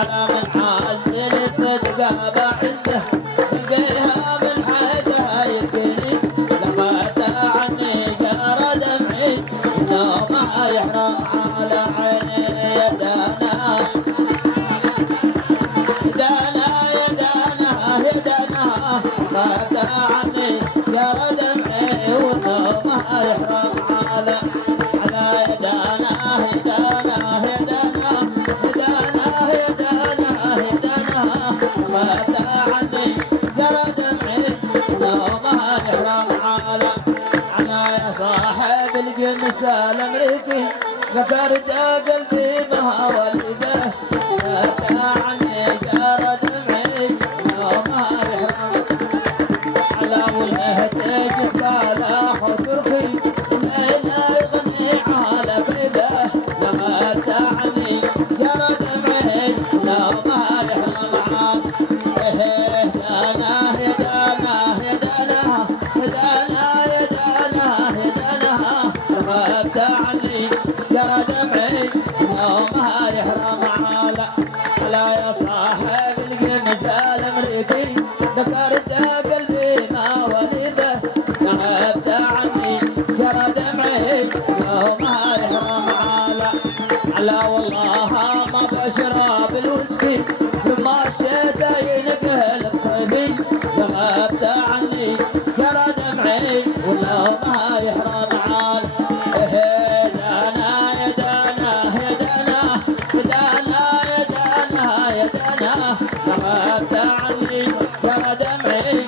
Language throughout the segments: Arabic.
على من عازل صدقه بعزه القيها من حاجه يبكيني لما عني جرى دمعي انه ما يحرم على عيني يدانا يدانا غدا عني جرى دمعي وانه ما يحرم على يدانا صاحب الجنس الامريكي ذكرت قلبي ما والده عني جرى دمعي ما يحرم على وله تجس على خطرخي لا يغني على كذا لما عني جرى دمعي ما يحرم عاد عني جرى دمعي ما يحرم على يا صاحب القميص الامريكي ذكرت قلبي ما ولده تعبت عني جرى دمعي ما يحرم على والله ما بشرب الويسكي لما الشتا ينقلب صيفي تعبت عني جرى دمعي والله ما يحرم غابت عني جرى دمعي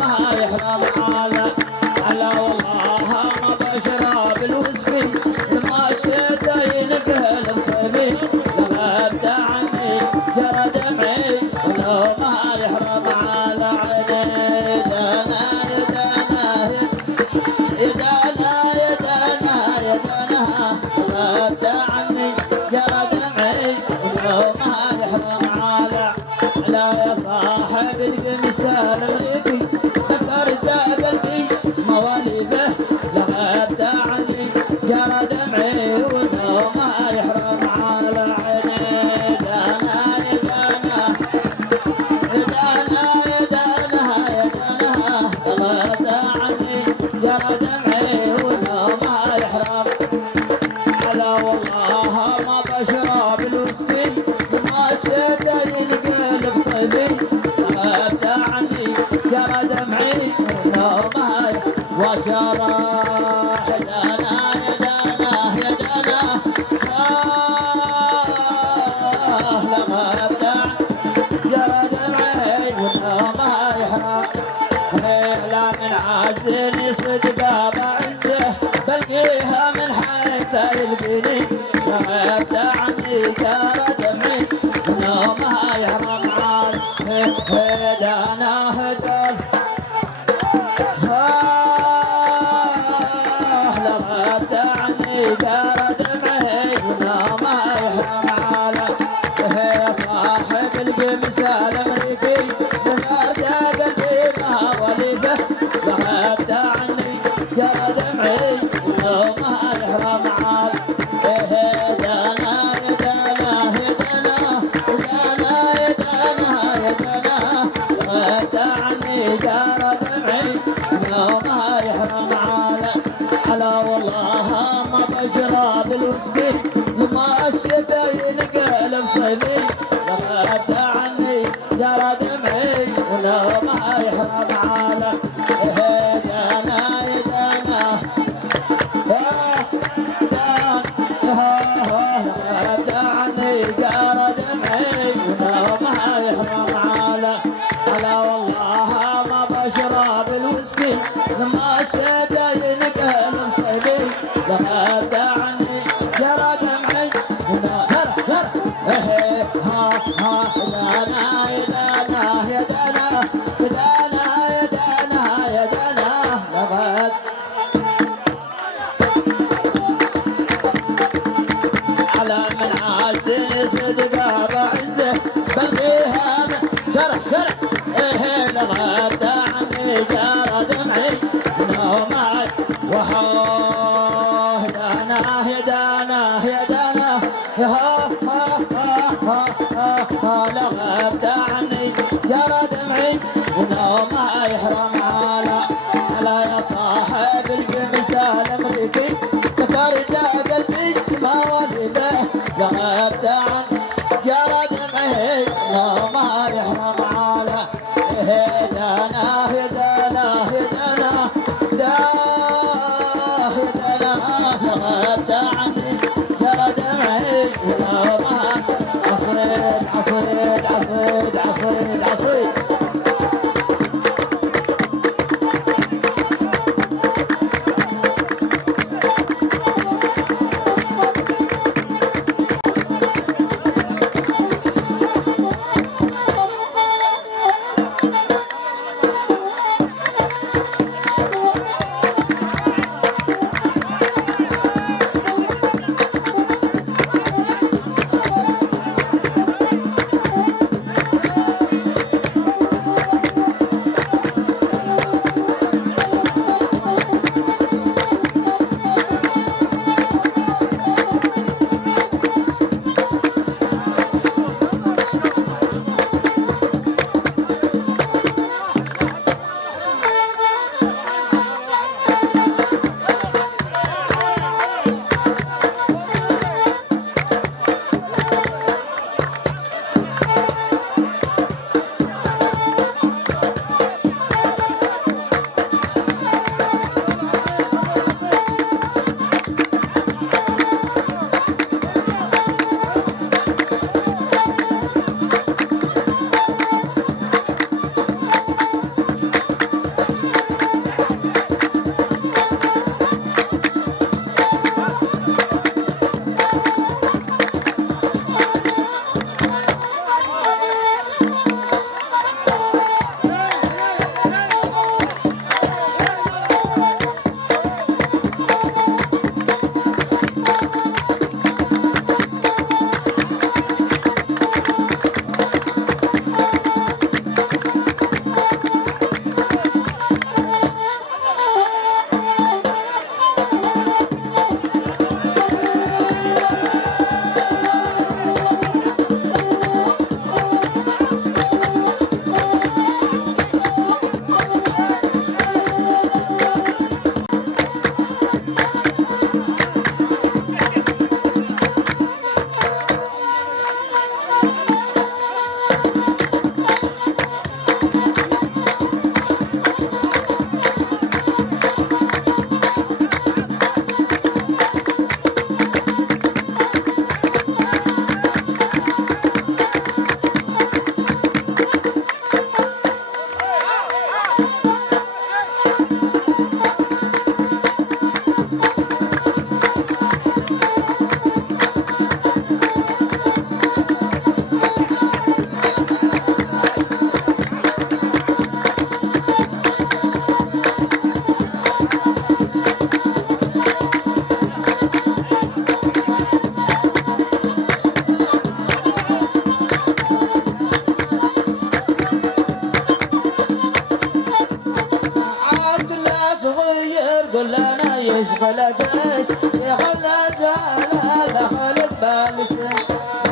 ما يحرم على والله ما بشرب الويسكي لما الشتا ينقلب صيفي غابت عني جرى دمعي ما يحرم على عيني غابت عني جرى دمعي ما يحرم يا صاحب القميص الامريكي ذكرت قلبي مواليده غابت عني جرى دمعي وانه ما يحرم على عيني غابت عني جرى دمعي وانه ما يحرم على والله ما بشرب الويسكي ما الشتا ينقلب صيفي غابت عني جرى دمعي ما وشرى يدانا لما ابدع جرى دمعي ما يحرم لا من عازني صدقه بعزه بلقيها من حيث يلقيني غابت عني جرى دمعي ما يحرم هدانا هدال غابت عني جرى دمعي ما يحرم يا صاحب القميص الامريكي ذكرت قلبي ما ولده غابت عني جرى دمعي ما يحرم غابت عني جرى دمعي ما يحرم على والله ما بشرب الويسكي لما الشتا ينقلب صيفي غابت عني جرى دمعي ما يحرم غابت عني جرى دمعي ما يحرم على والله ما بشرب الويسكي لما الشتا ينقلب صيفي لغبت عني جرى دمعي نومي وحاه دانا يا دانا يا دانا ها لغبت عني جرى دمعي ونومي يحرم على يا صاحب القميص الامريكي كثر قلبي ما ولده لغبت عني جرى دمعي ونومي يحرم على هدانا هدانا هدانا لغبت عني جرى دمعي ونومي عصيد عصيد عصيد عصيد عصيد يشغل جيش يخلى جعل خالد بالسن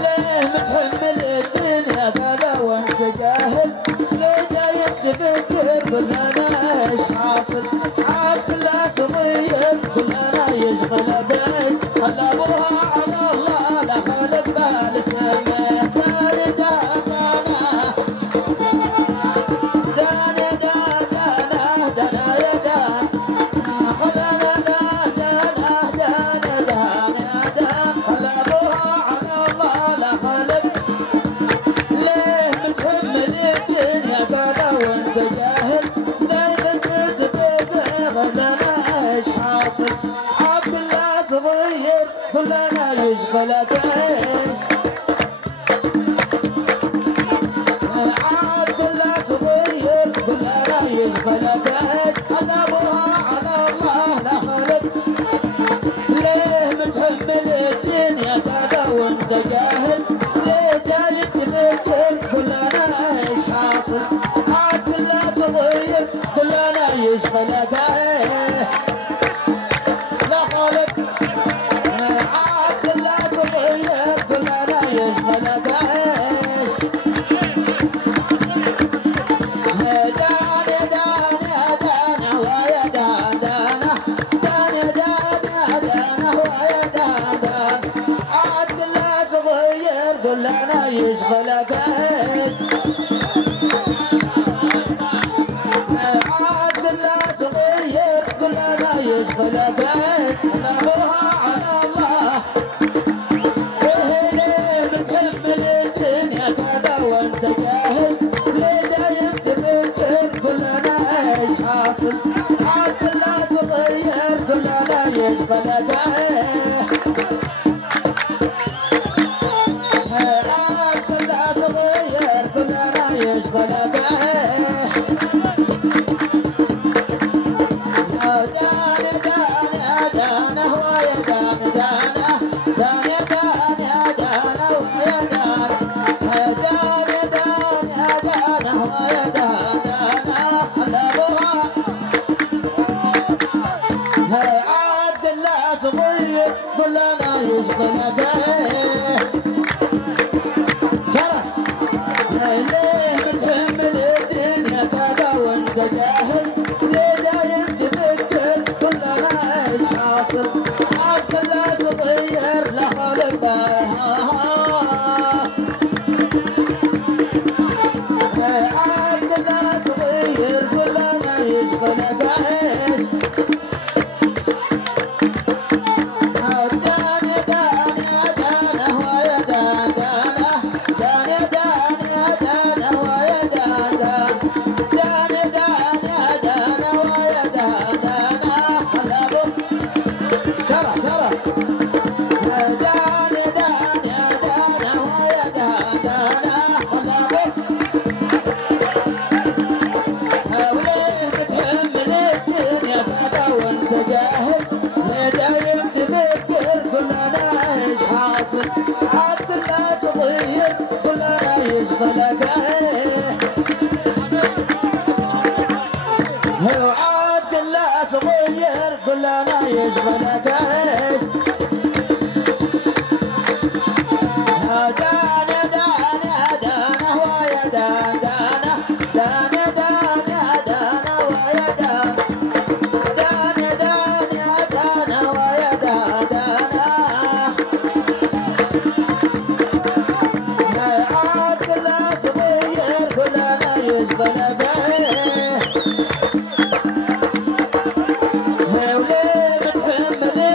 ليه متحمل الدنيا كذا وانت جاهل ليه جاي تفكر كلنا ايش حاصل عاد كله صغير كلنا يشغل جيش خلى ابوها على الله لا خالد بالسن كلنا يشغل جيش عاد كله صغير كلنا يشغل جيش على ابوها على الله لا خالد ليه متحمل الدنيا كذا وانت جاهل ليه جاي تفكر كلنا ايش حاصل عاد كله صغير كلنا يشغلك لا خالد عبد الله صغير كلنا يشغلك كلنا يشغلك عاد الله صغير كلنا يشغلك نبوها على الله وهنا بتحمل الدنيا كذا وانت جاهل ليه دايم تفكر كلنا ايش حاصل عاد الله صغير كلنا يشغلك يشغلك عبد الله صغير كلنا يشغلك ليه بتحمل الدنيا كذا وانت جاهل ليه دايم تفكر كلنا ايش حاصل عبد الله صغير لحالك عبد الله صغير كلنا يشغلك ايش عبد الله صغير كلنا يشغلك هو عبد الله صغير كلنا يشغلك دانا دانا دانا ويا دانا دانا دانا دانا ويا دانا دانا دانا دانا ويا دانا عبد الله صغير كلنا يشغلك وليه بتحمل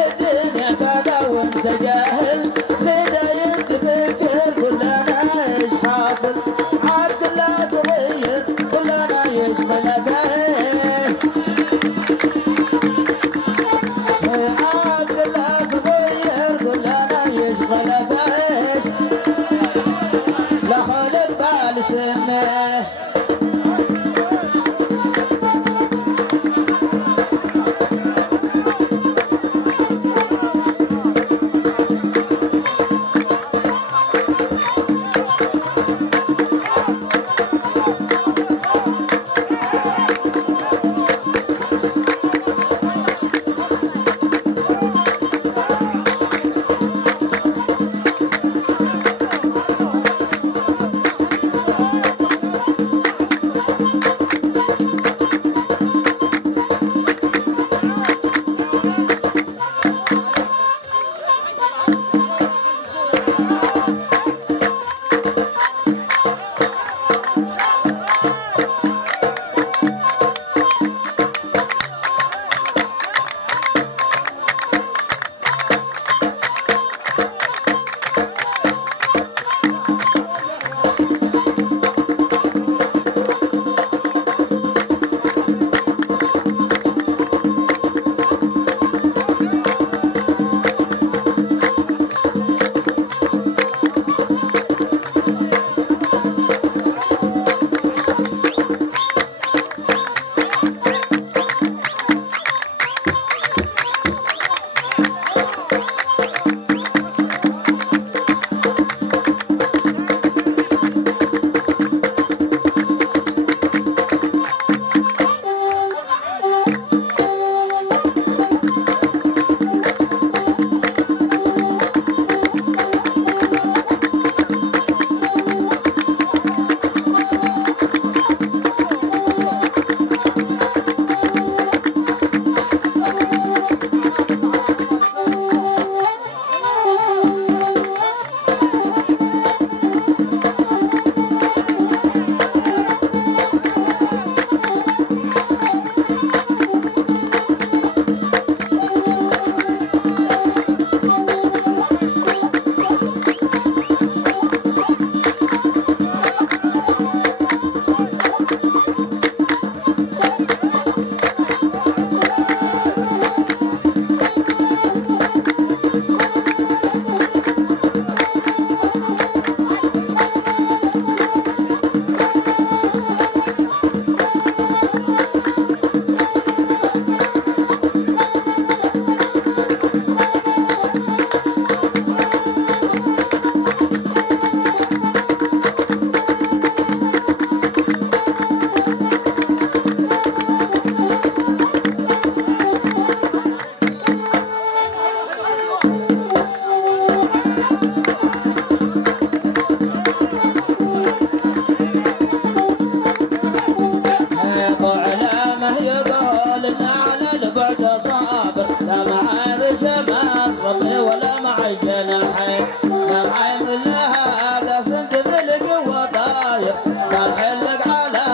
إن على البعد صابر لا معي رسمان ربي ولا معي جناحين لا معي من هذا سند بالقوة طاير ما نحلق على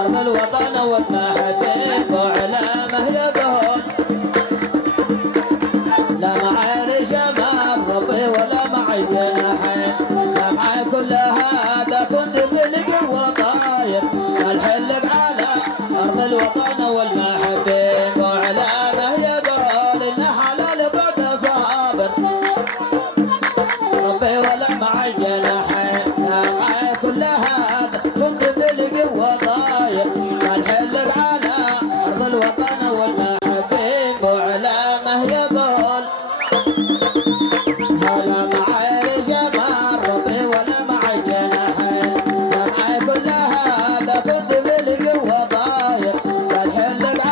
أرض الوطن والمحبين وعلامه يقول لا معي رسمان ربي ولا معي جناحين لا معي كل هذا كنت بالقوة طاير ما نحلق على أرض الوطن والمحبين وعلامه يقول إن حلال بعد صابر ربي ولا معي جناحين لا معي كل هذا كنت بالقوة طاير ما نحلق على أرض الوطن والمحبين وعلامه يقول لا معي رجال ربي ولا معي جناحين لا معي كل هذا كنت بالقوة طاير ما نحلق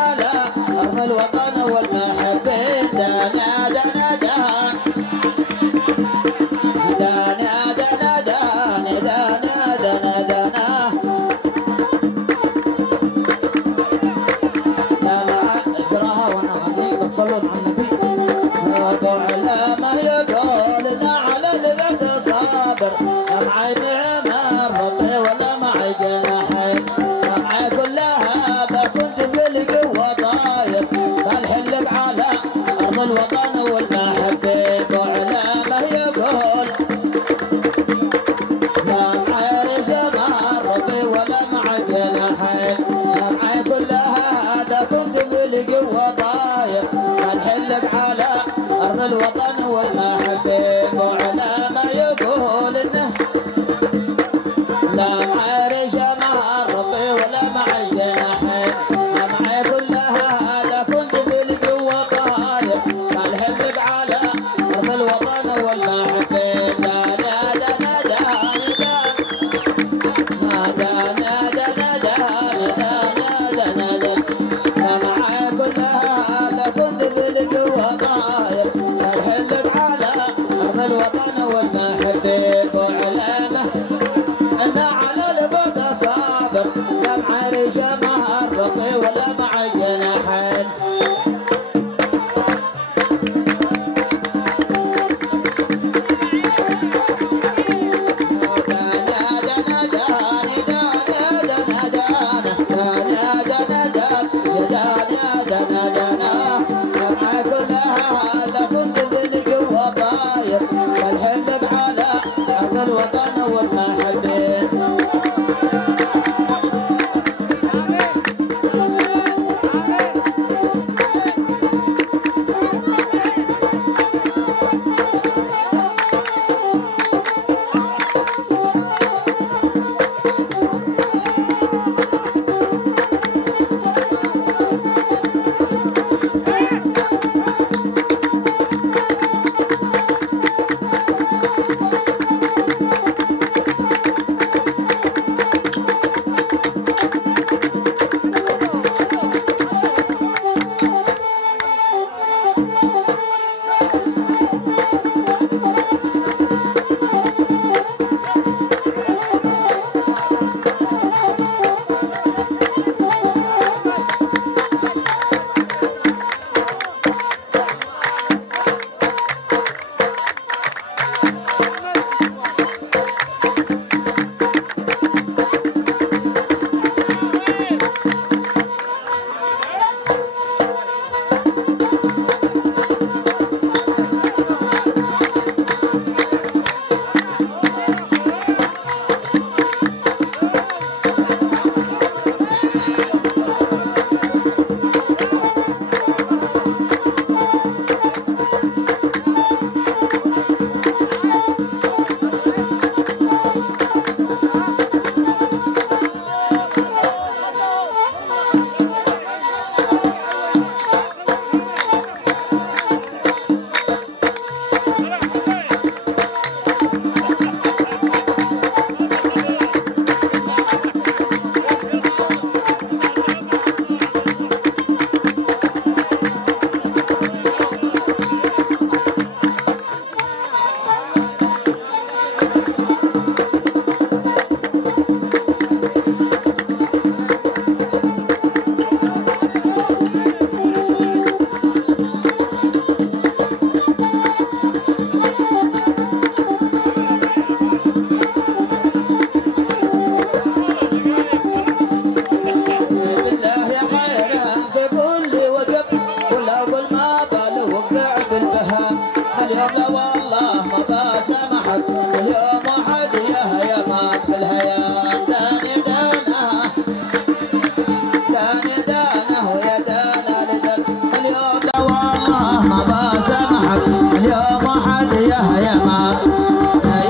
داني دانا ويا دانا لدل اليوم لا والله ما بسامحك اليوم احد يا ما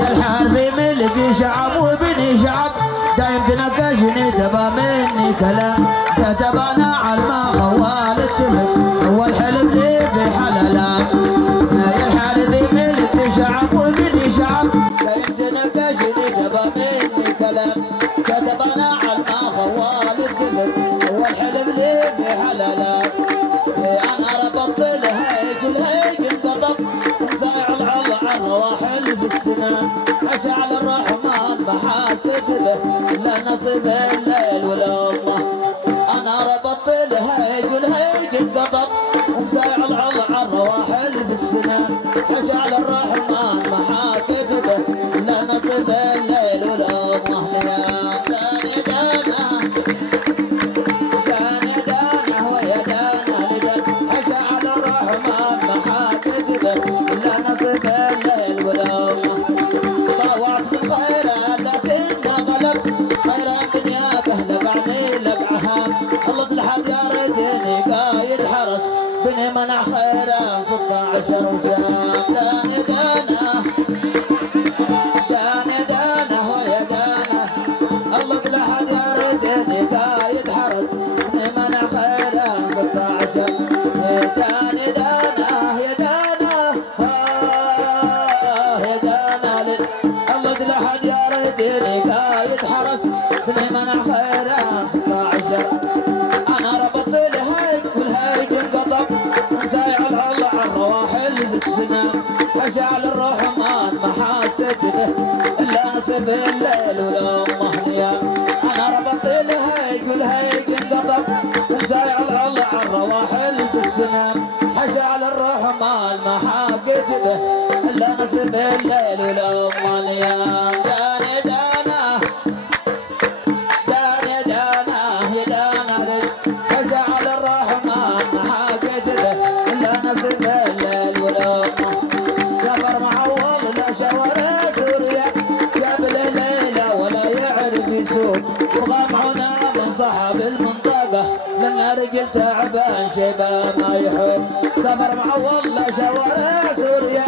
يا الحارثي ملقي شعب وبني شعب دايم تناقشني تبى مني كلام كتب انا على ما خوال اتفق اول حلم لي في حلالات يا الحارثي ملقي شعب وبني شعب دايم تناقشني تبى مني كلام كتب انا على ما خوال اتفق اول حلم لي في حلالات انا ربطت الهيج الهيج انقطب وزايع العض عن رواحل في السنان عشا على الرحمن محاسد له لا نصيب الليل ولا الله انا ربطت الهيج الهيج انقطب وزايع العض عن رواحل في السنان عشا على الرحمن محاسد له لا نصيب الليل ولا الله يا داني دانا داني دانا ويا دانا لدل عشا على الرحمن محاسد له لا نصيب الليل ولا الله طوعت بالخير لكن غلب خير الدنيا بهلقعني لقعها الله لحد يا ريتني قايد حرس بني منع خيره 16 وسام داني دانا داني دانا ويا دانا الله لحد يا ريتني قايد حرس بني منع خيره 16 داني دانا يا دانا يا دانا الله لحد يا ريتني قايد حرس بني منع خيره 16 انا ربطت الهيج والهيج انقطب زايع الله عن رواحل السنان عشا على الرحمن محاسد به الا نصب الليل ولا الله نيام انا ربطت الهيج والهيج انقطب زايع الله عن رواحل السنان عشا على الرحمن محاسد به الا نصب الليل ولا الله نيام داني دانا داني دانا يا دانا عشا على الرحمن محاسد به الا نصب الليل ولا الله سفر معوض لا شوارع سوريا قبل ليلة ولا يعرف يسوق وغمعنا من صاحب المنطقة لنا رجل تعبان شيبة ما يحب سفر معوض لا شوارع سوريا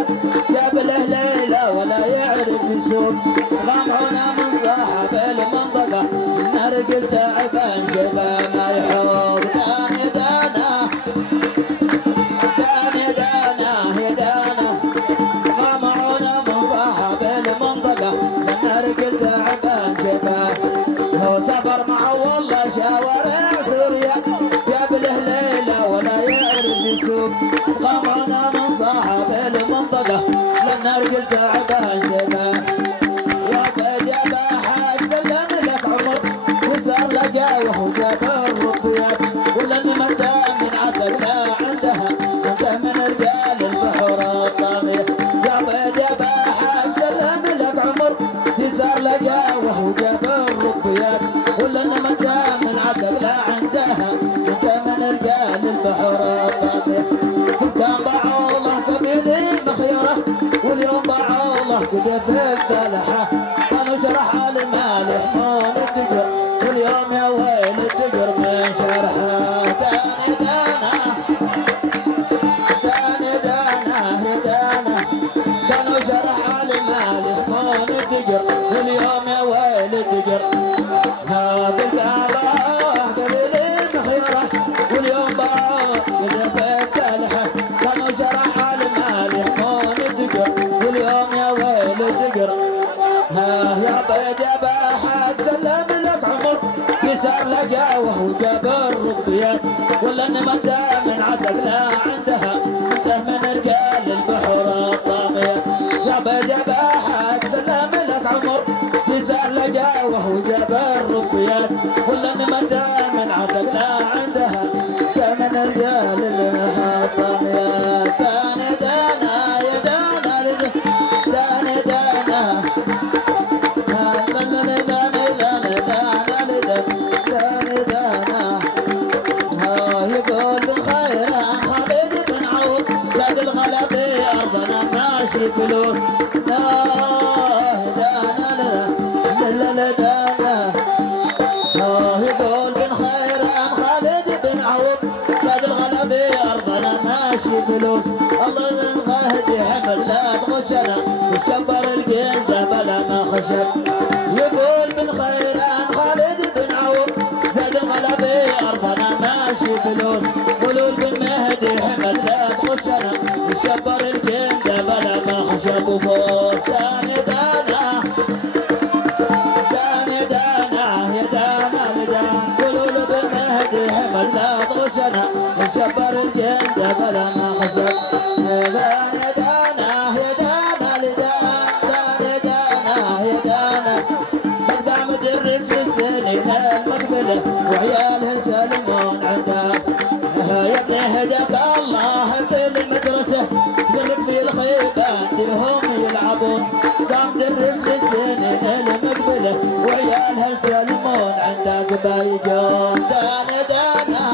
قبل ليلة ولا يعرف يسوق غمعنا من صاحب المنطقة لنا رجل تعبان شيبة ما يحب داني دانا داني دانا يا دانا غمعونا من صاحب المنطقة لنا رجل تعبان شباب هو سفر مع والله شوارع سوريا قبله ليلة ولا يعرف يسوق غمعونا من صاحب المنطقة لنا رجل تعبان شباب يا بيت يا باحات سلم لك عمر وصار لقى وهو جاب الربيات ولن متى من عتب لا عندها انت من رجال البحر الطامية يا بيت يا باحات سلم لك عمر يسار لقى وهو جاب الربيات ولن متى من عتب لا عندها انت من رجال البحر الطامية كان باع الله قبيل المخيرة واليوم باع الله كده في الدلحة انا شرح على المالح مال الدقر واليوم يا ويل الدقر من شرحه داني دانا داني دانا يا دانا كانوا شرح على المالح مال الدقر واليوم يا ويل الدقر هذا الدلحة قبيل المخيرة واليوم باع كده في الدلحة كانوا شرح على المالح مال الدقر واليوم يا ويل الدقر يا بيد يا باحات سلم لك عمر يسار لقى وهو جاب الربيات ولا ان متى من عتق لا عندها انت من رجال البحر الطامية يا بيد يا باحات سلم لك عمر يسار لقى وهو جاب الربيات ولا ان متى من عتق لا عندها انت من رجال الطامية داني دانا يا دانا داني دانا فلوس لا دانا لا لا لا دانا يقول بن خير ام خالد فلوس. الله الغاهد حمل لا تغشنا وشبر الجلد بلا ما خشب. يقول بن خيران خالد بن عوف زاد الغلبي ارضنا ماشي فلوس. قولوا بن مهدي حمل لا تغشنا وشبر الجلد بلا ما خشب. وفوز داني دانا داني دانا يا دانا لدان. قولوا بن مهدي حمل لا تغشنا وشبر الجلد بلا ما خشب. يا دانا دانا يا دانا لدان دانا دانا يا دانا. بقدع مدرس في السنين المقبله وعياله سالمون عنده. يا ابن هداك الله في المدرسه درب في الخيبان هم يلعبون. قام درس في السنين المقبله وعيالها سالمون عندك بايجون. دانا دانا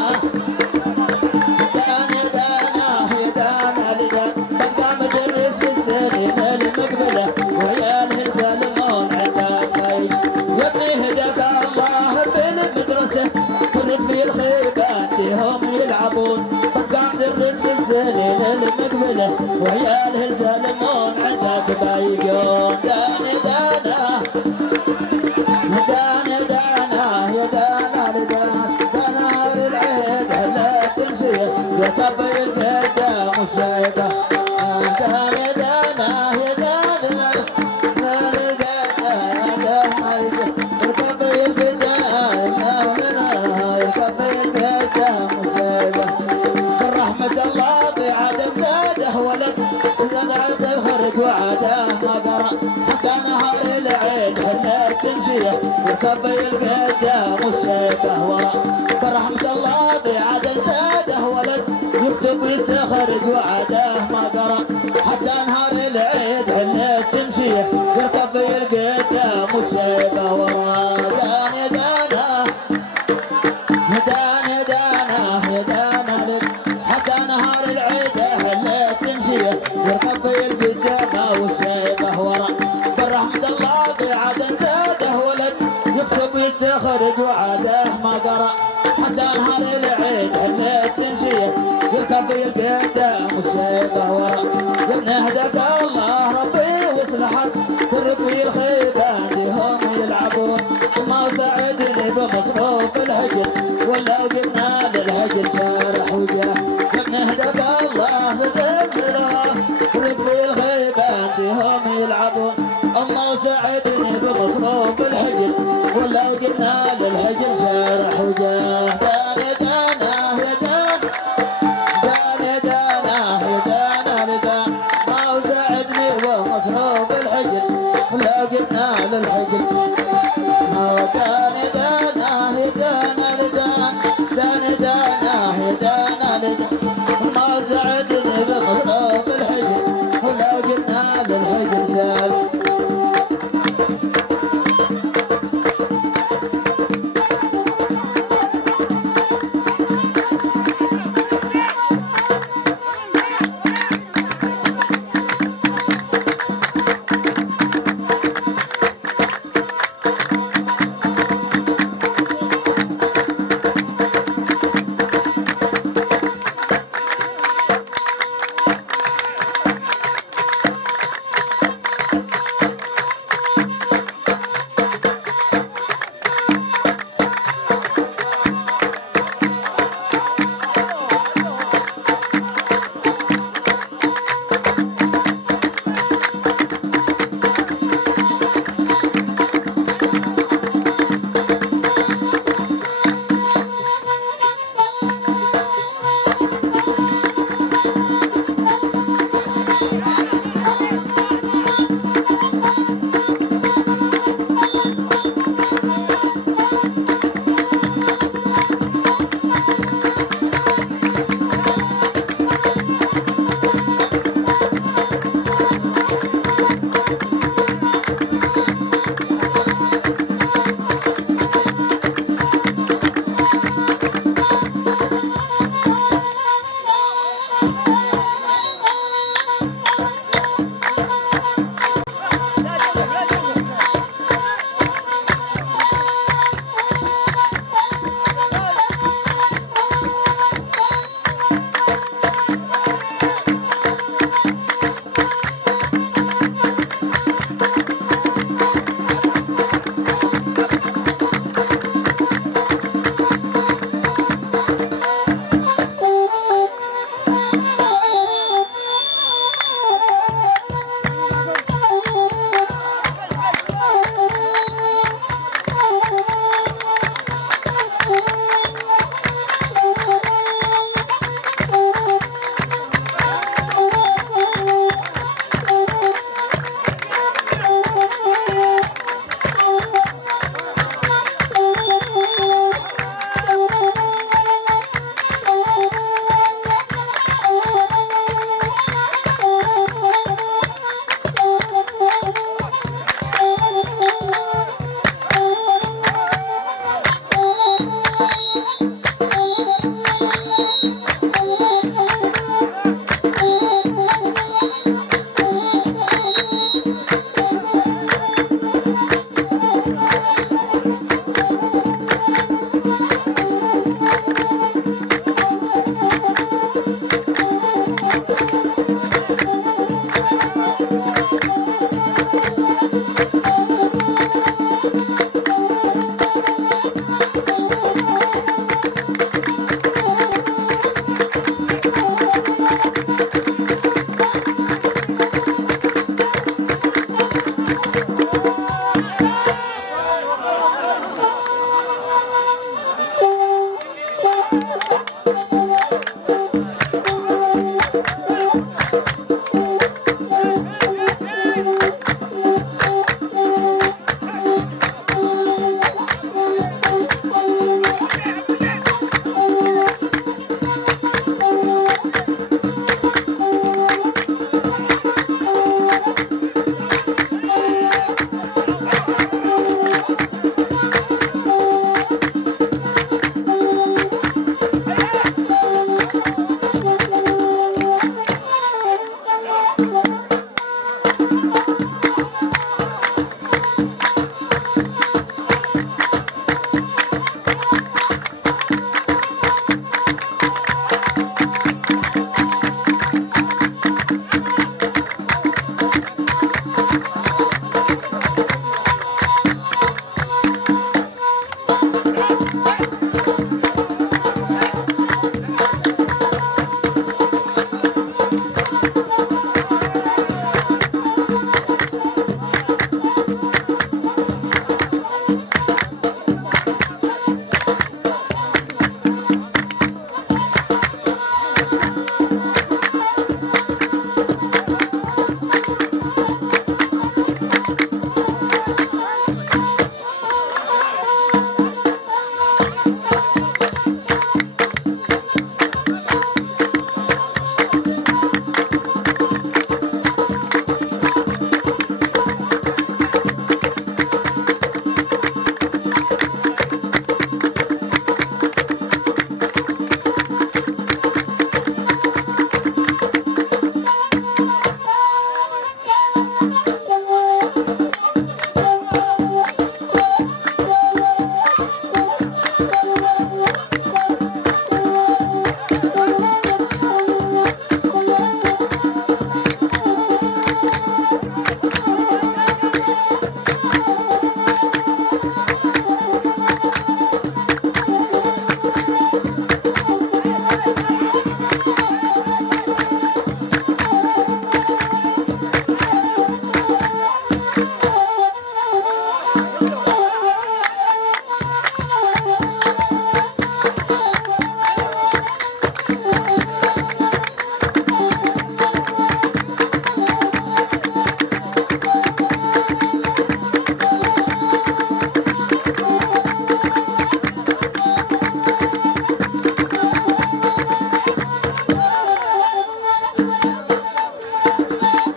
دانا دانا يا دانا لدان. بقدع مدرس في السنين المقبله وعيالها سالمون عندك بايجون. يا ابن هداك الله في المدرسه درب في الخيبان هم يلعبون. بقدع مدرس في السنين المقبله وعيالها سالمون عندك بايجون. دانا دانا دانا دانا يا دانا لدان. دانا العيد هلا تمشي يا كبي القدام الشايبه. دانا دانا يا دانا دانا دانا يا كبي القدام يا كبي القدام الشايبه. برحمة الله بعد اولاده ولد زاد عده خرج وعاده ما قرا. حتى نهار العيد هلا تمشي وكبي القدام والشيبه ورا. برحمة الله بعد زاده ولد يكتب ويستخرج وعاده ما قرا. حتى نهار العيد هلا تمشي وكبي القدام والشيبه ورا. دانا دانا دانا دانا يا دانا حتى نهار العيد هلا تمشي وكبي القدام والشيبه ورا. برحمة الله بعد زاده ولد يكتب ويستخرج وعاده ما قرا. حتى نهار العيد هلا تمشي يركب القدام والشيبه ورا. يا ابن هداك الله ربي وصلحك تركوي الخيبان هم يلعبون. ما ساعدني بمصروف الهجر ولا قلنا للهجر شارح وجاه. يا ابن هداك الله ذكره تركوي الخيبان هم يلعبون. اما ساعدني بمصروف الهجر ولا قلنا للهجر شارح وجاه. دانا دانا يا دانا دانا دانا يا دانا لدان. ما ساعدني بمصروف الهجر ولا قلنا للهجر. دانا دانا يا دانا لدان دانا دانا يا دانا لدان. ما ساعدني بمصروف الهجر ولا قلنا للهجر شارح.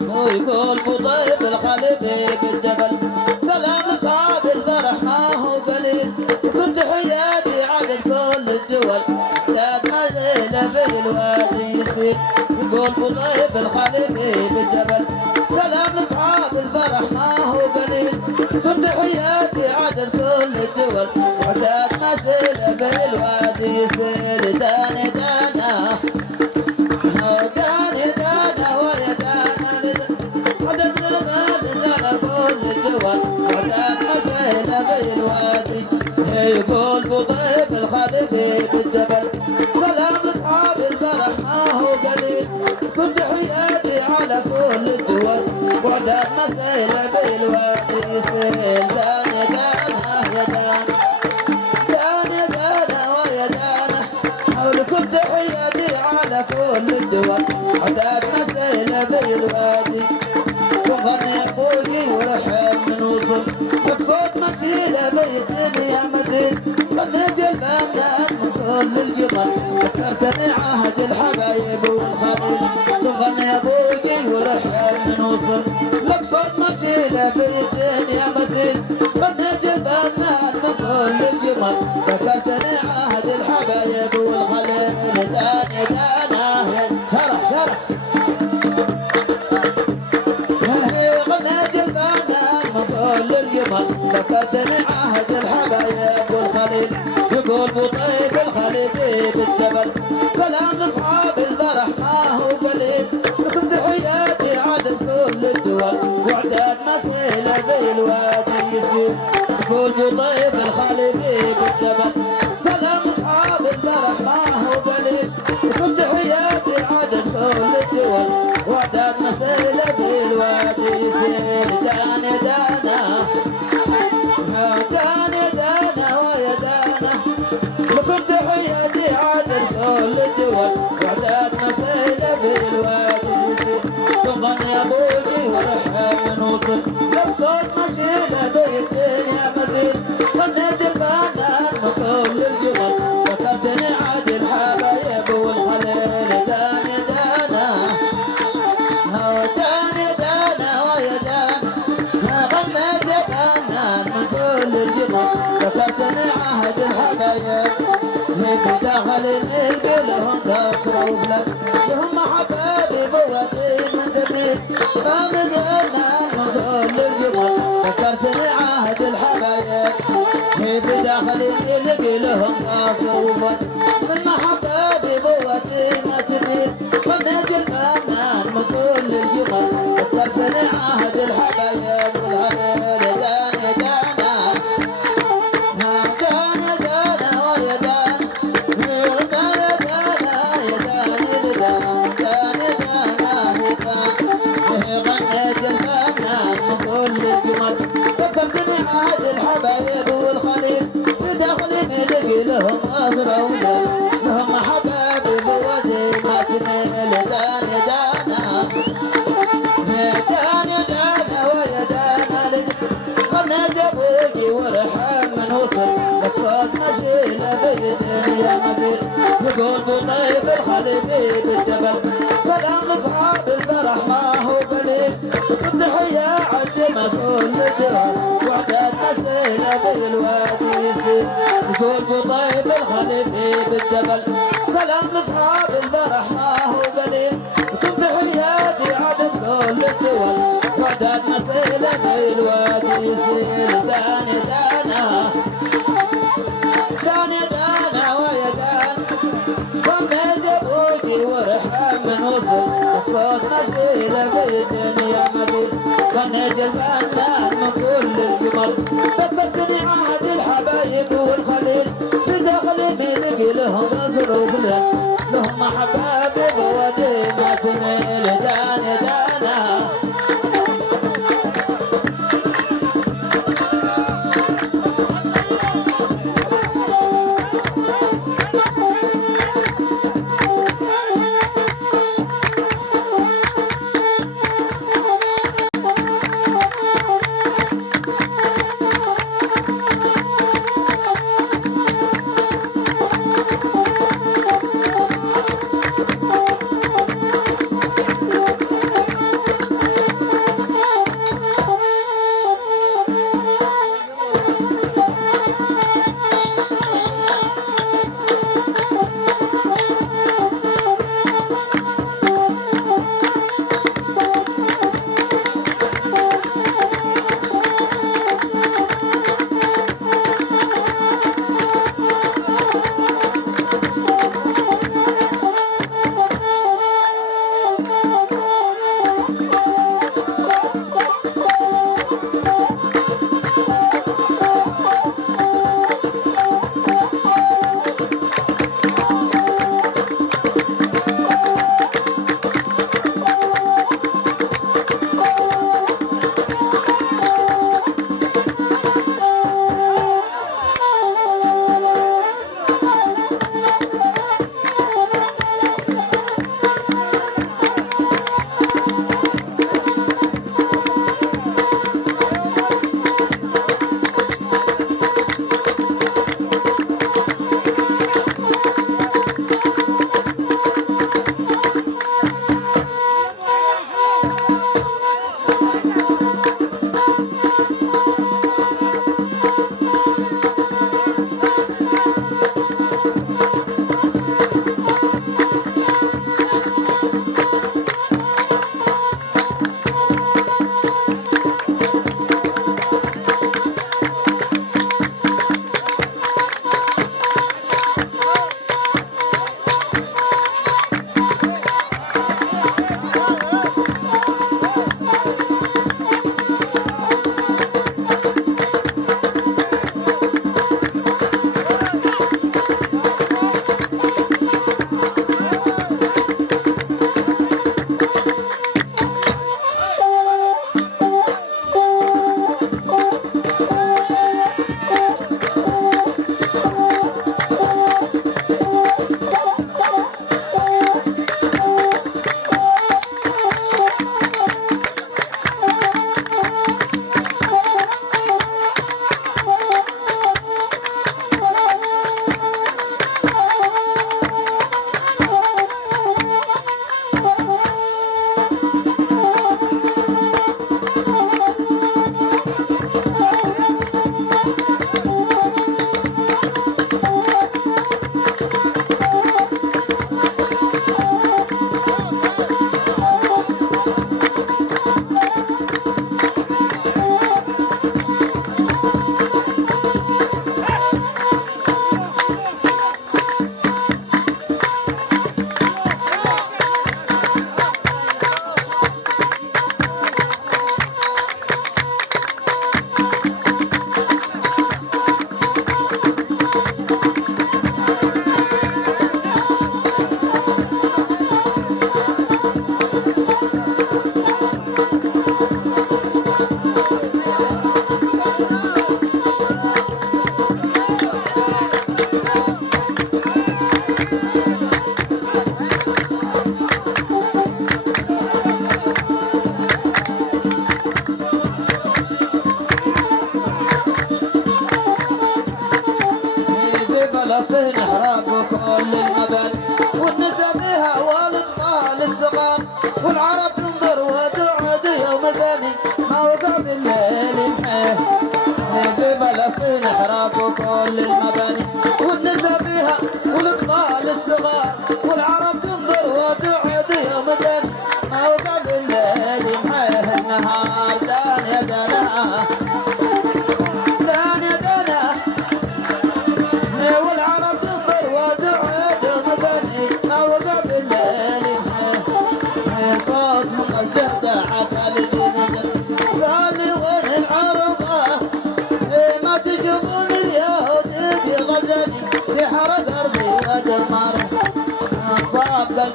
ويقول بطيب الخليدي بالجبل سلام لاصحاب الفرح ما هو قليل كنت حياتي عدد كل الدول لا ما زين في الوادي يصير يقول بطيب الخليدي بالجبل سلام لاصحاب الفرح ما هو قليل كنت حياتي عدد كل الدول وحدات ما زين في الوادي يصير داني دانا داني دانا ويا دانا وكان مسيلة بالوادي يقول بطيب الخليدي بالجبل سلام لاصحاب الفرح ما هو قليل كنت حياتي على كل الدول وعداد مسيلة بالوادي يصير داني دانا يا دانا داني دانا ويا دانا حول كنت حياتي على كل الدول وعداد مسيلة بالوادي وغني ابوي ورحب من وصل بصوت مثيلة بالدنيا مثيل خليت الفنان من كل الجمل ذكرتني عهد الحبايب والخليل وغني ابوي ورحب من وصل لك صوت مثيلة بالدنيا مثيل خليت الفنان من كل الجمل ذكرتني عهد الحبايب والخليل داني دانا شرح شرح ذكرتني عهد الحبايب والخليل يقول بطيب الخليدي بالجبل سلام لاصحاب الفرح ما هو قليل كنت حياتي عدد كل الدول وعداد مسيلة بالوادي يصير يقول بطيب الخليدي بالجبل سلام لاصحاب الفرح ما هو قليل كنت حياتي عدد كل الدول وعداد مسيلة بالوادي يصير داني دانا داني دانا ويا دانا وكنت حياتي لهم قصر وفلل لهم حبابي بوادي من دمي ما نقلنا نقول الجمل ذكرتني عهد الحبايب في بداخلي يلقي لهم قصر وفلل من محبابي بوادي ما تميل ونجي الفنان نقول الجمل ذكرتني عهد الحبايب والهلال دانا دانا الحبايب والخليل في داخلي نلقي لهم أزرع ولاد لهم حبايب بودي ما تميل دانا دانا دانا دانا ويا دانا خلنا جابوكي ورحم من وصل لطفات مشيلة بيدين يا مدير يقول بطيب الخليفي بالجبل سلام لاصحاب البرح ما هو قليل تحية عندي ما كل درهم وعداد مسيلة بالوادي يسير يقول بطيب الخليفي بالجبل سلام لاصحاب البرح ما هو قليل تحياتي عدد كل الدول وعداد مسيلة بالوادي يسير داني دانا داني دانا ويا دانا قمنا جابوكي ورحم من وصل صوت مسيلة بالدنيا مدين غنيت الفنان من كل الجمل ذكرتني عهد الحبايب والخليل في داخلي بيلقي لهم نصر وفلل لهم حبايب بودي ما تميل دانا دانا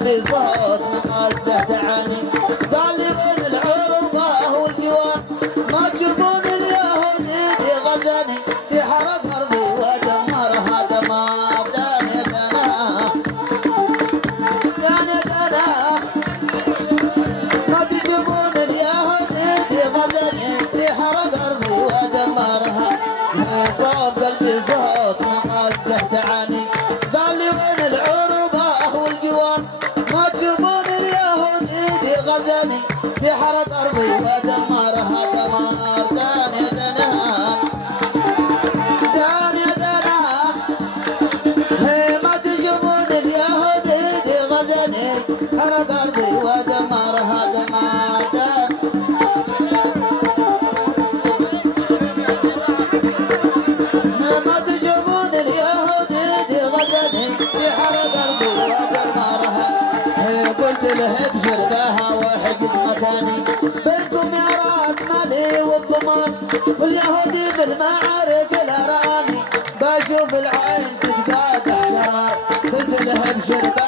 قلبي صوت مقزه دعاني قال لي وين العروبه والجوار ما تجيبون اليهودي دي غزاني في حرق ارضي ودمرها دمار داني دنا داني دنا ما تجيبون اليهودي دي غزاني في حرق ارضي ودمرها صوت قلبي صوت مقزه دعاني قال لي وين العروبه والجوار ما تجيبون اليهودي دي غزاني في حرق ارضي ودمرها دمار داني دنا داني دنا هي ما تجيبون اليهودي دي غزاني حرق ارضي ودمرها دمار ما تجيبون اليهودي دي غزاني في حرق ارضي ودمرها قلت له ابشر بها واحجز مكاني بينكم يا راس مالي والضمان واليهودي بالمعارك الاراني بشوف العين تتقاطع شرار قلت له ابشر بها